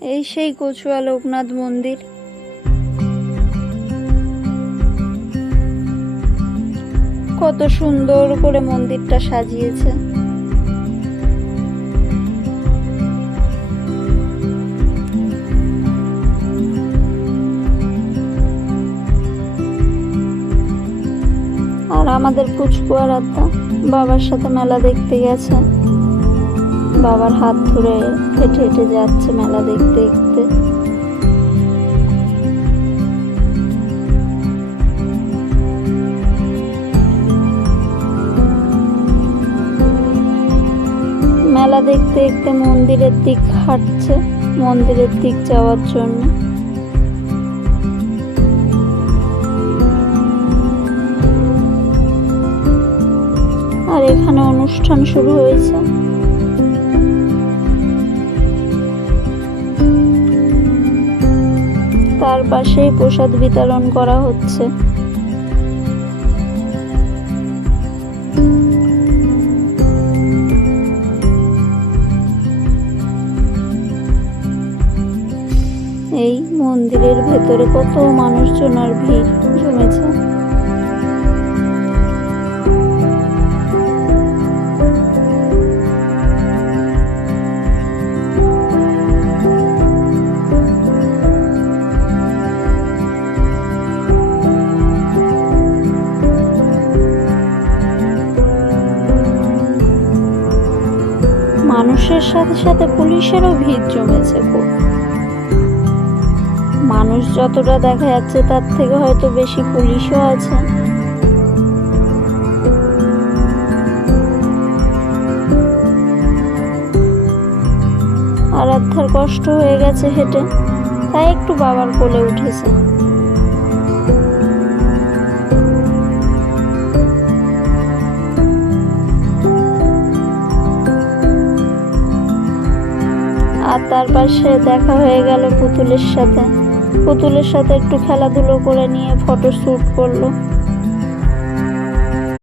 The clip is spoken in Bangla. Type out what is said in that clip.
এই সেই কচুয়া লোকনাথ মন্দির। কত সুন্দর করে মন্দিরটা সাজিয়েছে। আর আমাদের পুচকু আর আদ্যা বাবার সাথে মেলা দেখতে গেছে। বাবার হাত ধরে হেঁটে হেঁটে যাচ্ছে মেলা দেখতে দেখতে। মেলা দেখতে দেখতে মন্দিরের দিক হাঁটছে, মন্দিরের দিক যাওয়ার জন্য। আর এখানে অনুষ্ঠান শুরু হয়েছে। তার পাশেই প্রসাদ বিতরণ করা হচ্ছে। এই মন্দিরের ভেতরে কত মানুষজন আর ভিড় জমেছে। মানুষের সাথে সাথে পুলিশেরও ভিড় জমেছে খুব। মানুষ যতটা দেখা যাচ্ছে তার থেকে হয়তো বেশি পুলিশও আছে। আর আদ্যার কষ্ট হয়ে গেছে হেঁটে, তাই একটু বাবার কোলে উঠেছে। আর তার পাশে দেখা হয়ে গেল পুতুলের সাথে। পুতুলের সাথে একটু খেলাধুলো করে নিয়ে ফটো শ্যুট করলো।